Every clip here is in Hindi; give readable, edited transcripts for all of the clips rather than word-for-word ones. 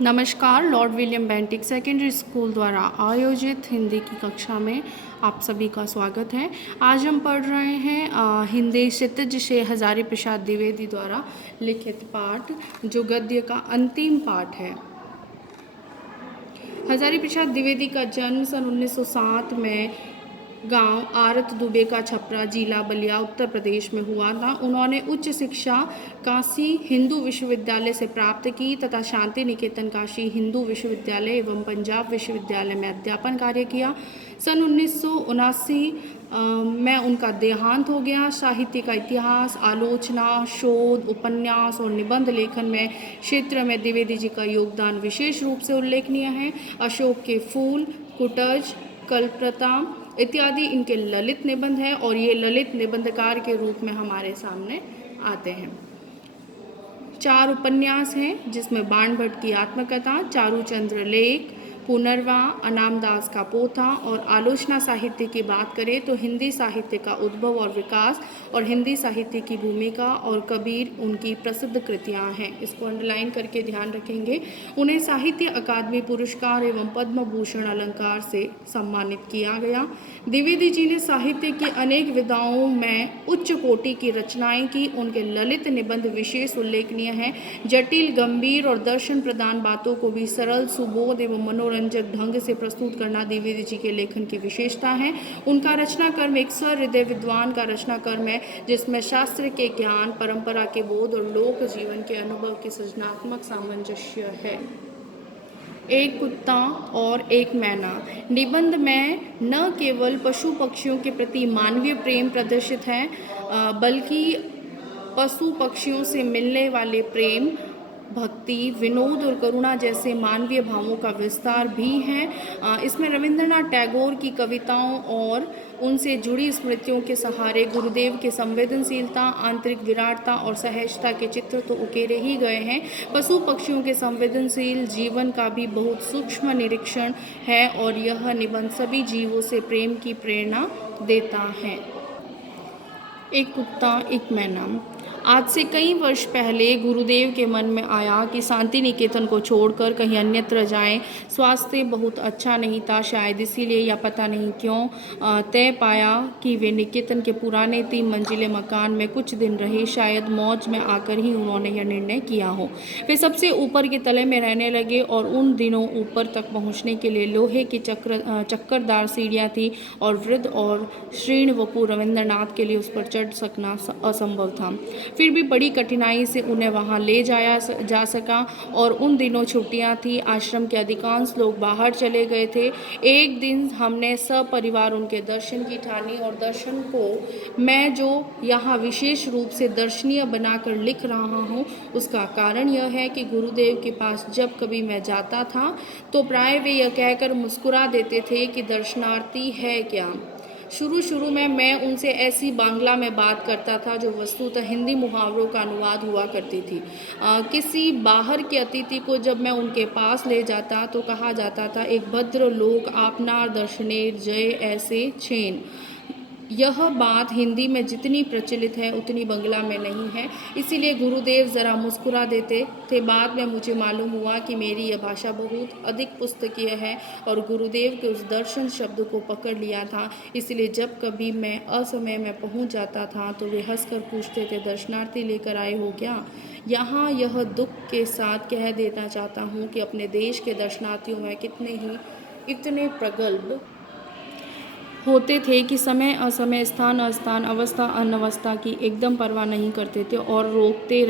नमस्कार। Lord William Bentinck secondary school द्वारा आयोजित हिंदी की कक्षा में आप सभी का स्वागत है। आज हम पढ़ रहे हैं हिंदी क्षितिज से हजारी प्रसाद द्विवेदी द्वारा लिखित पाठ, जो गद्य का अंतिम पाठ है। हजारी प्रसाद द्विवेदी का जन्म सन 1907 में गांव आरत दुबे का छपरा, जिला बलिया, उत्तर प्रदेश में हुआ था। उन्होंने उच्च शिक्षा काशी हिंदू विश्वविद्यालय से प्राप्त की तथा शांति निकेतन काशी हिंदू विश्वविद्यालय एवं पंजाब विश्वविद्यालय में अध्यापन कार्य किया। सन 1979 में उनका देहांत हो गया। साहित्य का इतिहास, आलोचना, शोध, उपन्यास और निबंध लेखन में क्षेत्र में द्विवेदी जी का योगदान विशेष रूप से उल्लेखनीय है। अशोक के फूल, कुटज, कल्पप्रता इत्यादि इनके ललित निबंध हैं और ये ललित निबंधकार के रूप में हमारे सामने आते हैं। 4 उपन्यास हैं, जिसमें बाण भट्ट की आत्मकथा, चारूचंद्र लेख, पुनर्वा, अनामदास का पोथा और आलोचना साहित्य की बात करें तो हिंदी साहित्य का उद्भव और विकास और हिंदी साहित्य की भूमिका और कबीर उनकी प्रसिद्ध कृतियां हैं। इसको अंडरलाइन करके ध्यान रखेंगे। उन्हें साहित्य अकादमी पुरस्कार एवं पद्म भूषण अलंकार से सम्मानित किया गया। द्विवेदी जी ने साहित्य की अनेक विधाओं में उच्च कोटि की रचनाएं की। उनके ललित निबंध विशेष उल्लेखनीय हैं। जटिल, गंभीर और दर्शन प्रदान बातों को भी सरल, सुबोध एवं मनोरंजक ढंग से प्रस्तुत करना द्विवेदी जी के लेखन की विशेषता है। उनका रचना कर्म एक सहृदय विद्वान का रचना कर्म है, जिसमें शास्त्र के ज्ञान, परंपरा के बोध और लोक जीवन के अनुभव की सृजनात्मक सामंजस्य है। एक कुत्ता और एक मैना निबंध में न केवल पशु पक्षियों के प्रति मानवीय प्रेम प्रदर्शित है, बल्कि पशु पक्षियों से मिलने वाले प्रेम, भक्ति, विनोद और करुणा जैसे मानवीय भावों का विस्तार भी है। इसमें रविंद्रनाथ टैगोर की कविताओं और उनसे जुड़ी स्मृतियों के सहारे गुरुदेव की संवेदनशीलता, आंतरिक विराटता और सहजता के चित्र तो उकेरे ही गए हैं। पशु पक्षियों के संवेदनशील जीवन का भी बहुत सूक्ष्म निरीक्षण है और यह निबंध सभी जीवों से प्रेम की प्रेरणा देता है। एक कुत्ता एक मैना। आज से कई वर्ष पहले गुरुदेव के मन में आया कि शांति निकेतन को छोड़कर कहीं अन्यत्र जाएं। स्वास्थ्य बहुत अच्छा नहीं था, शायद इसीलिए या पता नहीं क्यों तय पाया कि वे निकेतन के पुराने 3 मंजिले मकान में कुछ दिन रहे। शायद मौज में आकर ही उन्होंने यह निर्णय किया हो। वे सबसे ऊपर के तले में रहने लगे और उन दिनों ऊपर तक पहुंचने के लिए लोहे की चक्करदार सीढ़ियाँ थी और वृद्ध और श्रीण वपु रविंद्रनाथ के लिए उस पर चढ़ सकना असंभव था। फिर भी बड़ी कठिनाई से उन्हें वहां ले जाया जा सका और उन दिनों छुट्टियां थी। आश्रम के अधिकांश लोग बाहर चले गए थे। एक दिन हमने सपरिवार उनके दर्शन की ठानी और दर्शन को मैं जो यहाँ विशेष रूप से दर्शनीय बनाकर लिख रहा हूँ, उसका कारण यह है कि गुरुदेव के पास जब कभी मैं जाता था तो प्राय वे यह कहकर मुस्कुरा देते थे कि दर्शनार्थी है क्या। शुरू में मैं उनसे ऐसी बांग्ला में बात करता था जो वस्तुतः हिंदी मुहावरों का अनुवाद हुआ करती थी। किसी बाहर के अतिथि को जब मैं उनके पास ले जाता तो कहा जाता था, एक भद्र लोक आपनार दर्शनेर जय ऐसे छेन। यह बात हिंदी में जितनी प्रचलित है उतनी बंगला में नहीं है, इसीलिए गुरुदेव ज़रा मुस्कुरा देते थे। बाद में मुझे मालूम हुआ कि मेरी यह भाषा बहुत अधिक पुस्तकीय है और गुरुदेव के उस दर्शन शब्द को पकड़ लिया था। इसलिए जब कभी मैं असमय में पहुंच जाता था तो वे हंसकर पूछते थे, दर्शनार्थी लेकर आए हो क्या। यहाँ यह दुख के साथ कह देना चाहता हूँ कि अपने देश के दर्शनार्थियों में इतने प्रगल्भ होते थे कि समय असमय, स्थान अस्थान, अवस्था अनवस्था की एकदम परवाह नहीं करते थे और रोकते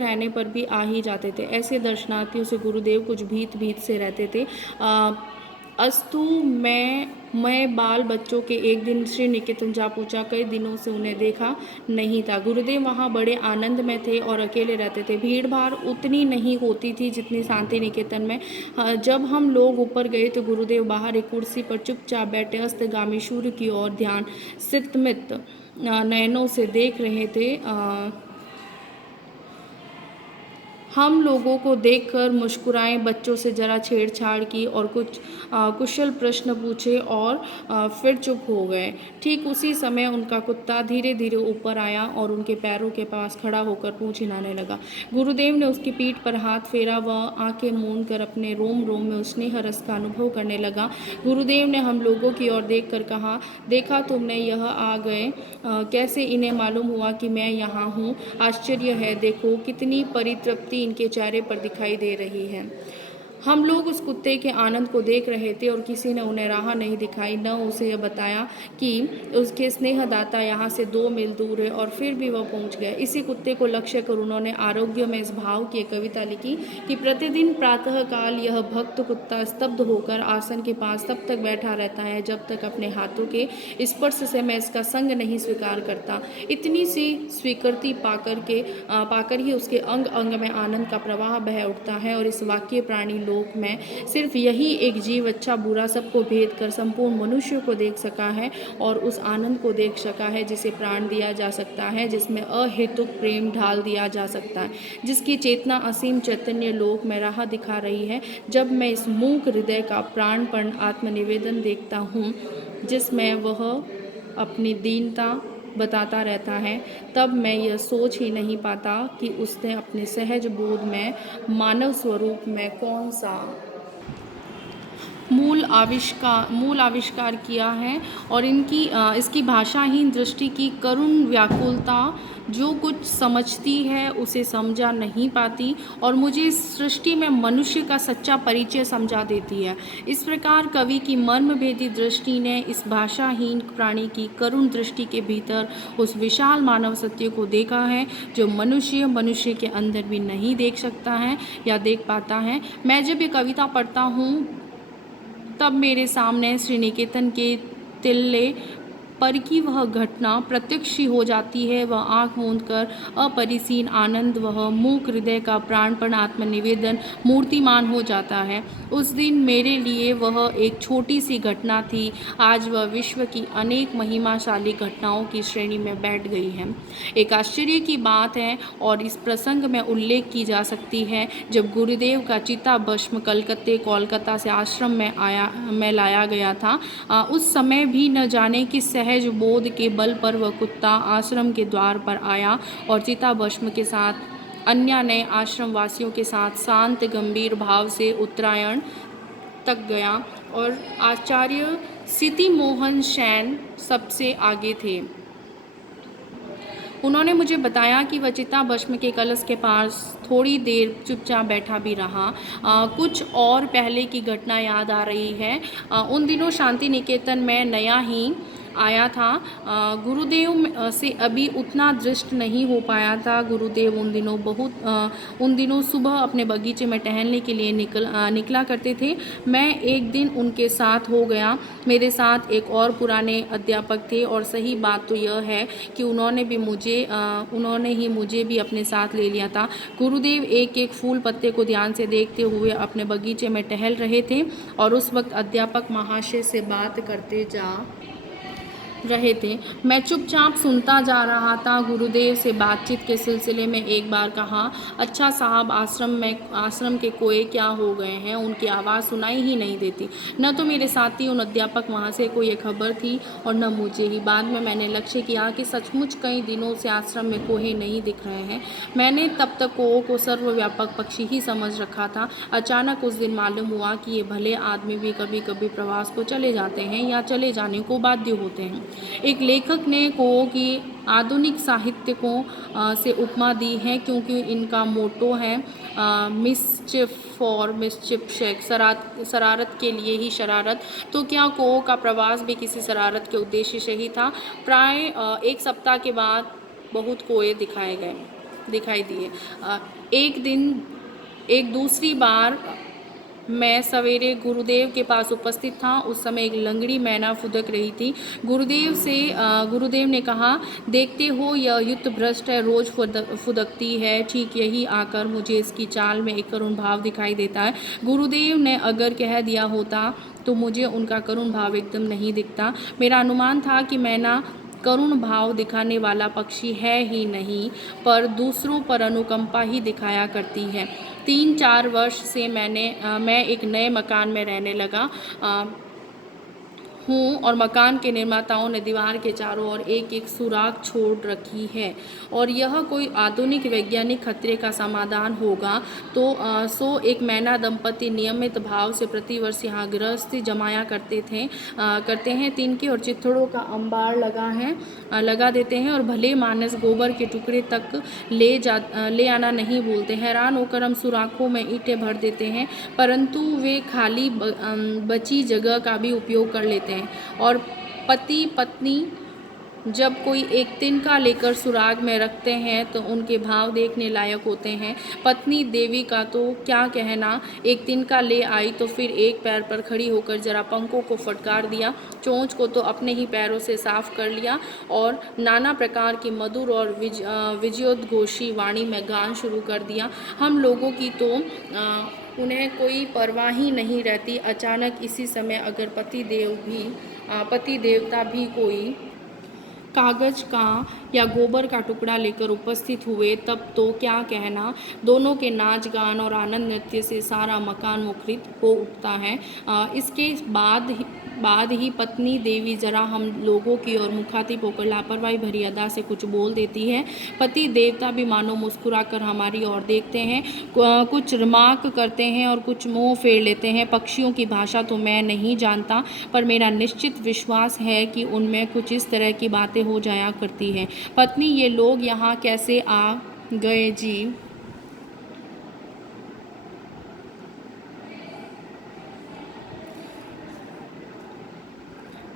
रहने पर भी आ ही जाते थे। ऐसे दर्शनार्थियों से गुरुदेव कुछ भीत से रहते थे। अस्तु मैं बाल बच्चों के एक दिन श्री निकेतन जा पहुँचा। कई दिनों से उन्हें देखा नहीं था। गुरुदेव वहाँ बड़े आनंद में थे और अकेले रहते थे। भीड़ भाड़ उतनी नहीं होती थी जितनी शांति निकेतन में। जब हम लोग ऊपर गए तो गुरुदेव बाहर एक कुर्सी पर चुपचाप बैठे अस्तगामी सूर्य की ओर ध्यान स्मित नयनों से देख रहे थे। हम लोगों को देखकर मुस्कुराए, बच्चों से जरा छेड़छाड़ की और कुछ कुशल प्रश्न पूछे और फिर चुप हो गए। ठीक उसी समय उनका कुत्ता धीरे धीरे ऊपर आया और उनके पैरों के पास खड़ा होकर पूंछ हिलाने लगा। गुरुदेव ने उसकी पीठ पर हाथ फेरा, वह आंखें मूंद कर अपने रोम रोम में उस स्नेह रस का अनुभव करने लगा। गुरुदेव ने हम लोगों की ओर देखकर कहा, देखा तुमने, यह आ गए। कैसे इन्हें मालूम हुआ कि मैं यहाँ हूँ? आश्चर्य है, देखो कितनी परितृप्ति इनके चेहरे पर दिखाई दे रही है। हम लोग उस कुत्ते के आनंद को देख रहे थे और किसी ने उन्हें राह नहीं दिखाई, न उसे यह बताया कि उसके स्नेहदाता यहाँ से 2 मील दूर है, और फिर भी वह पहुँच गया। इसी कुत्ते को लक्ष्य कर उन्होंने आरोग्य में इस भाव की एक कविता लिखी कि प्रतिदिन प्रातःकाल यह भक्त कुत्ता स्तब्ध होकर आसन के पास तब तक बैठा रहता है जब तक अपने हाथों के स्पर्श से मैं इसका संग नहीं स्वीकार करता। इतनी सी स्वीकृति पाकर ही उसके अंग अंग में आनंद का प्रवाह बह उठता है, और इस वाक्य प्राणी लोक में सिर्फ यही एक जीव अच्छा बुरा सबको भेद कर संपूर्ण मनुष्य को देख सका है और उस आनंद को देख सका है जिसे प्राण दिया जा सकता है, जिसमें अहेतुक प्रेम ढाल दिया जा सकता है, जिसकी चेतना असीम चैतन्य लोक में राह दिखा रही है। जब मैं इस मूक हृदय का प्राणपण आत्मनिवेदन देखता हूँ जिसमें वह अपनी दीनता बताता रहता है, तब मैं यह सोच ही नहीं पाता कि उसने अपने सहज बोध में मानव स्वरूप में कौन सा मूल आविष्कार किया है, और इसकी भाषाहीन दृष्टि की करुण व्याकुलता जो कुछ समझती है उसे समझा नहीं पाती और मुझे इस सृष्टि में मनुष्य का सच्चा परिचय समझा देती है। इस प्रकार कवि की मर्मभेदी दृष्टि ने इस भाषाहीन प्राणी की करुण दृष्टि के भीतर उस विशाल मानव सत्य को देखा है जो मनुष्य के अंदर भी नहीं देख सकता है या देख पाता है। मैं जब ये कविता पढ़ता हूँ तब मेरे सामने श्रीनिकेतन के तिल्ले पर की वह घटना प्रत्यक्ष हो जाती है। वह आँख मूंद कर अपरिसीन आनंद, वह मूक हृदय का प्राणपण आत्मनिवेदन मूर्तिमान हो जाता है। उस दिन मेरे लिए वह एक छोटी सी घटना थी, आज वह विश्व की अनेक महिमाशाली घटनाओं की श्रेणी में बैठ गई है। एक आश्चर्य की बात है और इस प्रसंग में उल्लेख की जा सकती है, जब गुरुदेव का चिता भस्म कोलकाता से आश्रम में लाया गया था, उस समय भी न जाने कि सहज बोध के बल पर वह कुत्ता आश्रम के द्वार पर आया और चिता भस्म के साथ अन्य नए आश्रम वासियों के साथ शांत गंभीर भाव से उत्तरायण तक गया और आचार्य सिति मोहन सेन सबसे आगे थे। उन्होंने मुझे बताया कि वह चिता भस्म के कलश के पास थोड़ी देर चुपचाप बैठा भी रहा। कुछ और पहले की घटना याद आ रही है। उन दिनों शांति निकेतन में नया ही आया था। गुरुदेव से अभी उतना दृष्ट नहीं हो पाया था। गुरुदेव उन दिनों सुबह अपने बगीचे में टहलने के लिए निकला करते थे। मैं एक दिन उनके साथ हो गया। मेरे साथ एक और पुराने अध्यापक थे और सही बात तो यह है कि उन्होंने ही मुझे भी अपने साथ ले लिया था। गुरुदेव एक एक फूल पत्ते को ध्यान से देखते हुए अपने बगीचे में टहल रहे थे और उस वक्त अध्यापक महाशय से बात करते जा रहे थे। मैं चुपचाप सुनता जा रहा था। गुरुदेव से बातचीत के सिलसिले में एक बार कहा, अच्छा साहब, आश्रम के कोए क्या हो गए हैं? उनकी आवाज़ सुनाई ही नहीं देती। न तो मेरे साथी उन अध्यापक महाशय को ये खबर थी और न मुझे ही। बाद में मैंने लक्ष्य किया कि सचमुच कई दिनों से आश्रम में कोहे नहीं दिख रहे हैं। मैंने तब तक कोओं को सर्वव्यापक पक्षी ही समझ रखा था। अचानक उस दिन मालूम हुआ कि ये भले आदमी भी कभी कभी प्रवास को चले जाते हैं या चले जाने को बाध्य होते हैं। एक लेखक ने कोओं की आधुनिक साहित्यकों से उपमा दी है क्योंकि इनका मोटो है मिसचिफ फॉर मिसचिफ शेक, शरारत के लिए ही शरारत। तो क्या कोओं का प्रवास भी किसी शरारत के उद्देश्य से ही था? प्राय एक सप्ताह के बाद बहुत कोए दिखाई दिए। एक दूसरी बार मैं सवेरे गुरुदेव के पास उपस्थित था। उस समय एक लंगड़ी मैना फुदक रही थी। गुरुदेव ने कहा, देखते हो यह युद्ध भ्रष्ट है, रोज फुदकती है। ठीक यही आकर मुझे इसकी चाल में एक करुण भाव दिखाई देता है। गुरुदेव ने अगर कह दिया होता तो मुझे उनका करुण भाव एकदम नहीं दिखता। मेरा अनुमान था कि मैना करुण भाव दिखाने वाला पक्षी है ही नहीं, पर दूसरों पर अनुकंपा ही दिखाया करती है। 3-4 वर्ष से मैं एक नए मकान में रहने लगा हूँ और मकान के निर्माताओं ने दीवार के चारों ओर एक एक सुराख छोड़ रखी है और यह कोई आधुनिक वैज्ञानिक खतरे का समाधान होगा तो सो एक मैना दंपति नियमित भाव से प्रतिवर्ष यहाँ गृहस्थी जमाया करते हैं। तिनके और चिथड़ों का अंबार लगा देते हैं और भले मानस गोबर के टुकड़े तक ले आना नहीं भूलते। हैरान होकर हम सुराखों में ईंटें भर देते हैं, परंतु वे खाली बची जगह का भी उपयोग कर लेते हैं और पति पत्नी जब कोई एक तिनका लेकर सुराग में रखते हैं तो उनके भाव देखने लायक होते हैं। पत्नी देवी का तो क्या कहना, एक तिनका ले आई तो फिर एक पैर पर खड़ी होकर जरा पंखों को फटकार दिया, चोंच को तो अपने ही पैरों से साफ कर लिया और नाना प्रकार की मधुर और विजयोद्घोषी वाणी में गान शुरू कर दिया। हम लोगों की तो उन्हें कोई परवाह ही नहीं रहती। अचानक इसी समय अगर पति देवता भी कोई कागज का या गोबर का टुकड़ा लेकर उपस्थित हुए तब तो क्या कहना। दोनों के नाच गान और आनंद नृत्य से सारा मकान मुखरित हो उठता है। इसके बाद ही पत्नी देवी जरा हम लोगों की ओर मुखातिब होकर लापरवाही भरी अदा से कुछ बोल देती है। पति देवता भी मानो मुस्कुराकर हमारी ओर देखते हैं, कुछ रिमार्क करते हैं और कुछ मुंह फेर लेते हैं। पक्षियों की भाषा तो मैं नहीं जानता, पर मेरा निश्चित विश्वास है कि उनमें कुछ इस तरह की बातें हो जाया करती हैं। पत्नी, ये लोग यहाँ कैसे आ गए जी?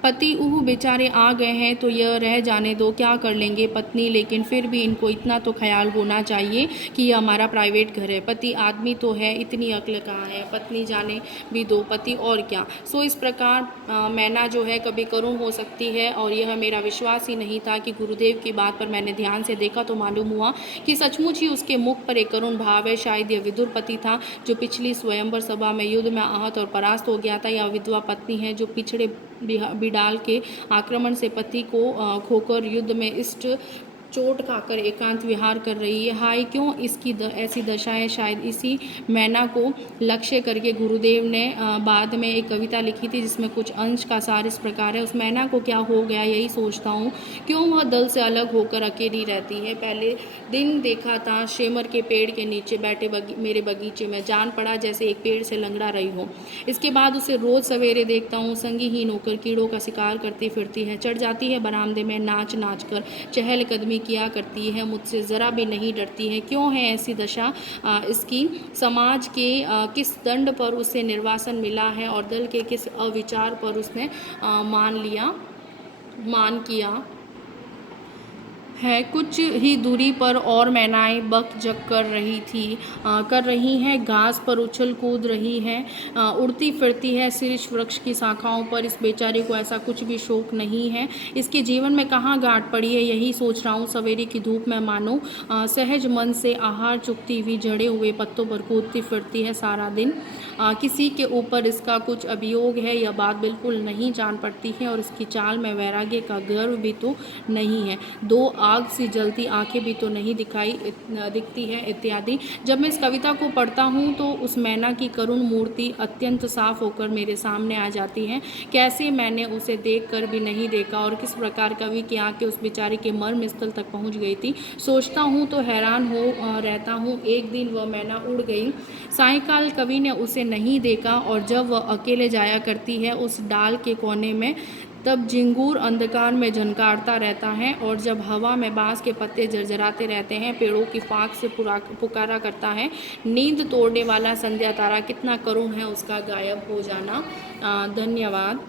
पति, बेचारे आ गए हैं तो यह रह जाने दो, क्या कर लेंगे। पत्नी, लेकिन फिर भी इनको इतना तो ख्याल होना चाहिए कि यह हमारा प्राइवेट घर है। पति, आदमी तो है, इतनी अक्ल कहाँ है। पत्नी, जाने भी दो। पति, और क्या। सो इस प्रकार मैना जो है कभी करुण हो सकती है और यह मेरा विश्वास ही नहीं था कि गुरुदेव की बात पर मैंने ध्यान से देखा तो मालूम हुआ कि सचमुच ही उसके मुख पर एक करुण भाव है। शायद यह विदुर पति था जो पिछली स्वयंवर सभा में युद्ध में आहत और परास्त हो गया था, या विधवा पत्नी है जो पिछड़े बिडाल के आक्रमण से पति को खोकर युद्ध में इष्ट चोट खाकर एकांत विहार कर रही है। हाय, क्यों इसकी ऐसी दशा है। शायद इसी मैना को लक्ष्य करके गुरुदेव ने बाद में एक कविता लिखी थी जिसमें कुछ अंश का सार इस प्रकार है। उस मैना को क्या हो गया, यही सोचता हूँ, क्यों वह दल से अलग होकर अकेली रहती है। पहले दिन देखा था शेमर के पेड़ के नीचे बैठे मेरे बगीचे में, जान पड़ा जैसे एक पेड़ से लंगड़ा रही हो। इसके बाद उसे रोज सवेरे देखता हूँ संगीहीन होकर कीड़ों का शिकार करती फिरती है, चढ़ जाती है बरामदे में, नाच कर चहल कदमी किया करती है, मुझसे ज़रा भी नहीं डरती है। क्यों है ऐसी दशा इसकी। समाज के किस दंड पर उसे निर्वासन मिला है और दल के किस अविचार पर उसने मान किया है। कुछ ही दूरी पर और मैनाएं बक जग कर रही हैं, घास पर उछल कूद रही हैं, उड़ती फिरती है शीर्ष वृक्ष की शाखाओं पर। इस बेचारे को ऐसा कुछ भी शौक नहीं है। इसके जीवन में कहाँ गांठ पड़ी है, यही सोच रहा हूँ। सवेरे की धूप में मानो सहज मन से आहार चुकती हुई झड़े हुए पत्तों पर कूदती फिरती है सारा दिन। किसी के ऊपर इसका कुछ अभियोग है, यह बात बिल्कुल नहीं जान पड़ती है और इसकी चाल में वैराग्य का गर्व भी तो नहीं है। दो आग सी जलती आंखें भी तो नहीं दिखती है इत्यादि। जब मैं इस कविता को पढ़ता हूँ तो उस मैना की करुण मूर्ति अत्यंत साफ होकर मेरे सामने आ जाती है। कैसे मैंने उसे देखकर भी नहीं देखा और किस प्रकार कवि की आंखें उस बेचारे के मर्म स्थल तक पहुँच गई थी, सोचता हूँ तो हैरान हो रहता हूँ। एक दिन वह मैना उड़ गई। सायंकाल कवि ने उसे नहीं देखा और जब वह अकेले जाया करती है उस डाल के कोने में, तब झिंगूर अंधकार में झनकारता रहता है और जब हवा में बांस के पत्ते जर्जराते रहते हैं, पेड़ों की फाक से पुकारा करता है। नींद तोड़ने वाला संध्या तारा, कितना करुण है उसका गायब हो जाना। धन्यवाद।